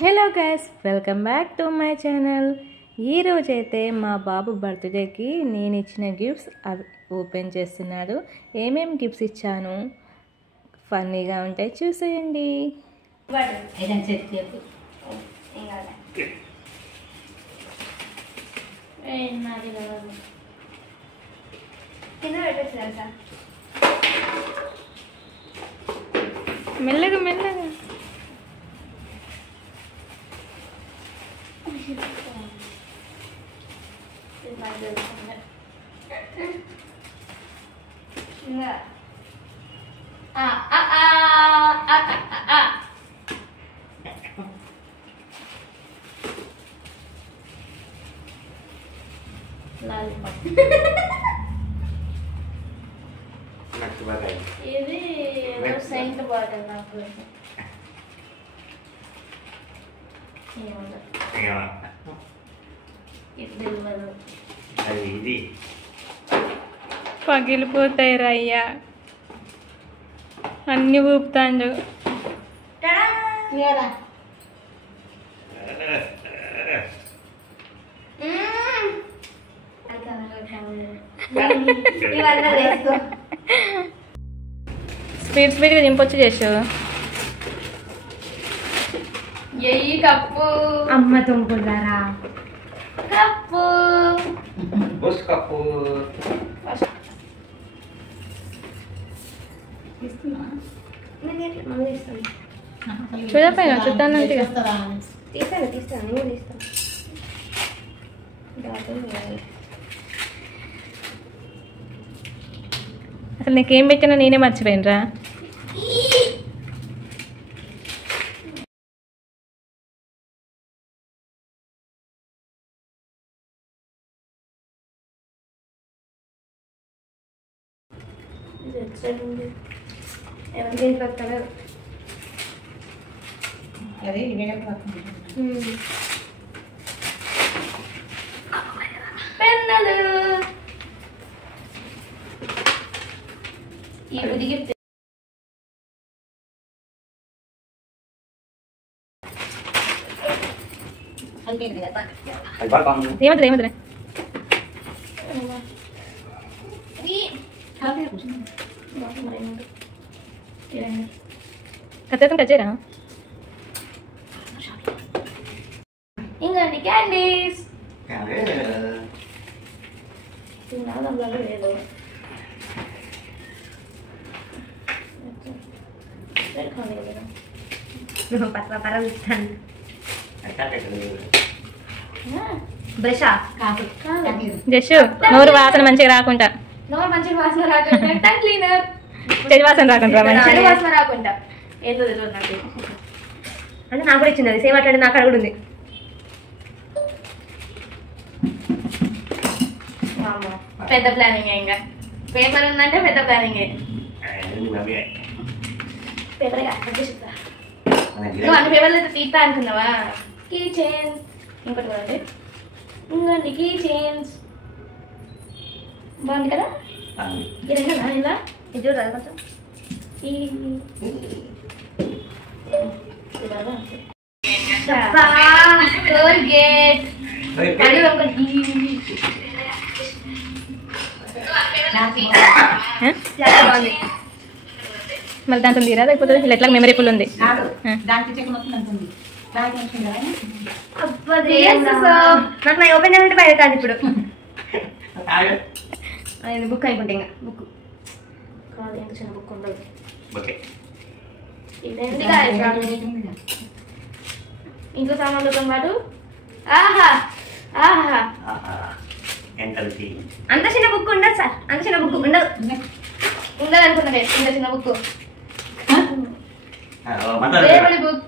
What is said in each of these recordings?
Hello guys, welcome back to my channel. ఈరోజైతే మా బాబు బర్త్డేకి నేను ఇచ్చిన గిఫ్ట్స్ అవి ఓపెన్ చేస్తున్నాడు. ఏమేమి గిఫ్ట్స్ ఇచ్చాను ఫన్నీగా ఉంటాయి, చూసేయండి. మెల్లగా మెల్లగా ఇది సెయింట్ బాటిల్ నాకు పగిలిపోతాయి రయ్యా, అన్ని ఊపుతాండు. స్పీడ్ స్పీడ్గా దింపొచ్చు చేసావు. ఎయ్యి కప్పు అమ్మ తుంపులారా, కప్పు కప్పు చూడపోయినా చూద్దాను. తీస్తాను అసలు నీకేం పెట్టినా నేనే మర్చిపోయినరా. పెన్నలు ఈ బుదిగి ఏమద్దురా కత్తితో కట్ చేయరా. ఇంకండి క్యాండీస్ తినాలి లేదు. జస్ట్ నోరు వాసన మంచిగా రాకుండా, నోరు మంచిగా వాసన రాకుండా టంగ్ క్లీనర్ చెడు వాసన రాకుండా, చెడు వాసన రాకుండా ఏదో తెలియదు నాకు. అంటే నాకు కూడా ఇచ్చింది అది సేమ్ అట్లాంటి నాకు అక్కడ కూడా ఉంది. పెద్ద ప్లానింగ్, ఇంకా పేపర్ ఉందంటే పెద్ద ప్లానింగ్. పేపర్ నువ్వు అన్ని పేపర్లు అయితే తీస్తా అనుకున్నావా? కీ చైన్స్ ఇంకోటి కూడా ఇంకోటి కీ చైన్స్ బాగుంది కదా. ఇలా ఇలా ఇది చూడాలి కొంచెం. కోల్గేట్ మళ్ళీ దాంతో తీరాదు అయిపోతుంది. ఇలా ఎట్లా మెమరీ ఫుల్ ఉంది. నాకు నా ఓపెన్ చేయాలంటే బయట కాదు ఇప్పుడు. బుక్ అయిపోతే ఇంకా బుక్ కాదు, ఎంత చిన్న బుక్ ఉండదు. ఇంట్లో సామాన్లతో పాటు ఆహా ఆహా అంత చిన్న బుక్ ఉండదు సార్, అంత చిన్న బుక్ ఉండదు. ఉండదు అనుకున్నా ఇంత చిన్న బుక్. దేవుడి బుక్,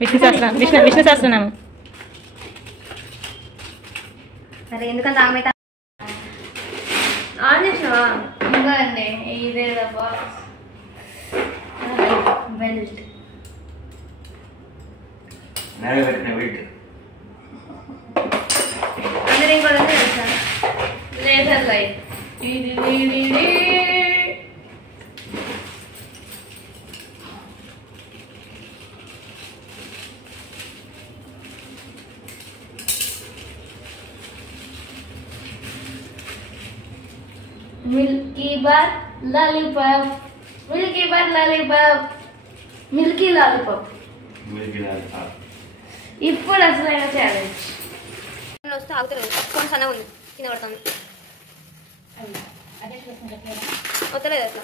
విష్ణు సహస్రనామం. సరే ఎందుకంత ఆమె ఆన్ చేసినావా? ఇంకా అండి ఇదే బాక్స్ బెల్ట్ అందరూ ఇంకో laser light Milky bar lollipop, Milky bar lollipop, Milky lollipop. ఇప్పుడు అసలైన ఛాలెంజ్ వస్తే ఆగుతారు ఫోన్ సన్న ఉంది కింద పడతాను వస్తలేదు అట్లా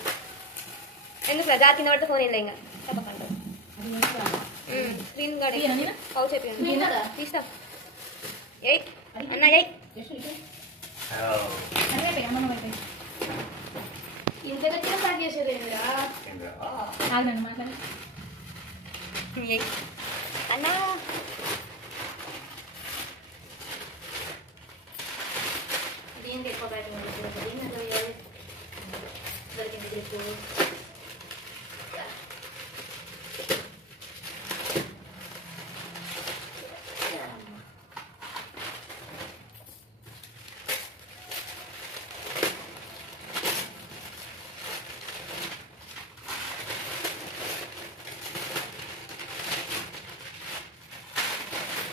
ఎందుకు రా కింద పడితే ఫోన్ వెళ్ళా ఇంకా స్క్రీన్ గార్డ్ పౌచ్ అయిపోయింది తీస్తా ఎయ్ అన్న ఎయ్ ఇంతకీ స్టార్ట్ చేసేది అన్నా దీనికి ఎక్కువ బయట దొరికింది గ్రిప్పు.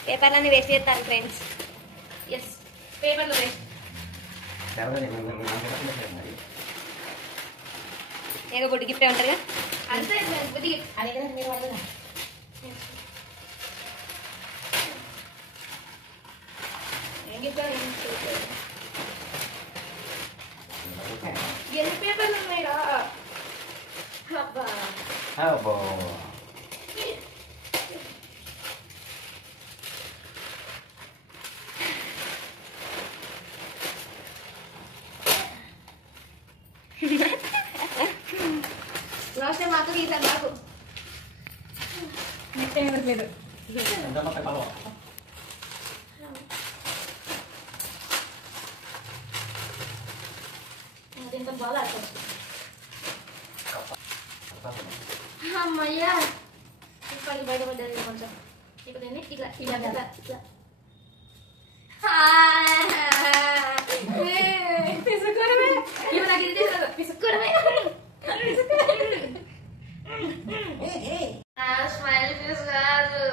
పేపర్లన్నీ వేస్ట్ చేస్తాను ఫ్రెండ్స్. ఎస్ పేపర్లో వేస్ట్. ఏదో బొడ్డు గిఫ్ట్ ఉంటుందిగా అంతే బుద్ధి. అదే కదా మీరు వాళ్ళు ఏం చెప్తాను ఎన్ని పేపర్లు ఉన్నాయిరా అబ్బా. లాస్ట్ టైం మాకు ఈసారి నాకు నెక్స్ట్ టైం ఇవ్వట్లేదు. దీంతో బాగా అర్థం. అమ్మయ్యా ఇప్పటికి బయటపడ్డది కొంచెం. ఇప్పుడు దీన్ని ఇట్లా ఇట్లా ఇట్లా ఇట్లా పిసుక్కడమే. ఇవి నాకు ఇది చేసిన పిసుక్కడమే. స్మైల్ ఫేస్ కాదు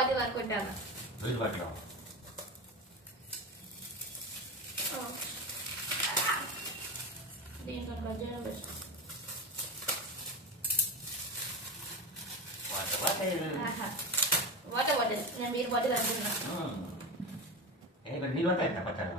అది అనుకుంటాను. దీంట్లో గజ్జలు బెస్ట్. వాటర్ బాటిల్ నేను మీరు బాటిల్ అనుకుంటున్నా. నీళ్ళు పడతాయి పచ్చడి